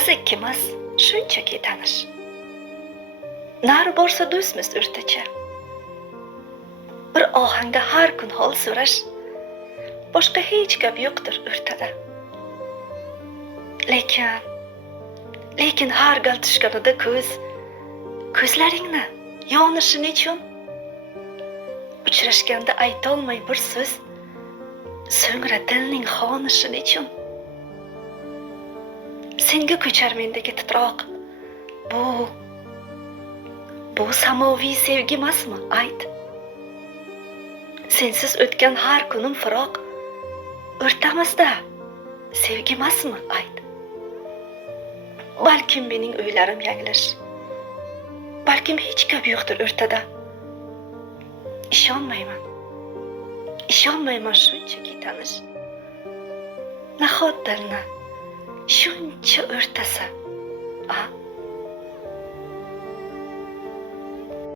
Biz ikkimiz shunchaki tanish. Nari borsa do'stmiz o'rtacha. Bir ohangda har kun hol so'rash, boshqa hech gap yo'qdir o'rtada. Lekin har gal tushganida ko'zlaringni yonishi nechun? Uchrashganda aytolmay bir so'z, so'ngra dilning xonishi nechun? Senga ko'char mendagi titroq. Bu samoviy sevgi emasmi? Ayt. Sensiz o'tgan har kunim firoq. O'rtamizda sevgi emasmi? Ayt. Balkim mening o'ylarim yanglish. Balkim hech gap yo'qdir o'rtada. Ishonmayman shunchaki tanish. Nahot dilni shuncha o'rtasa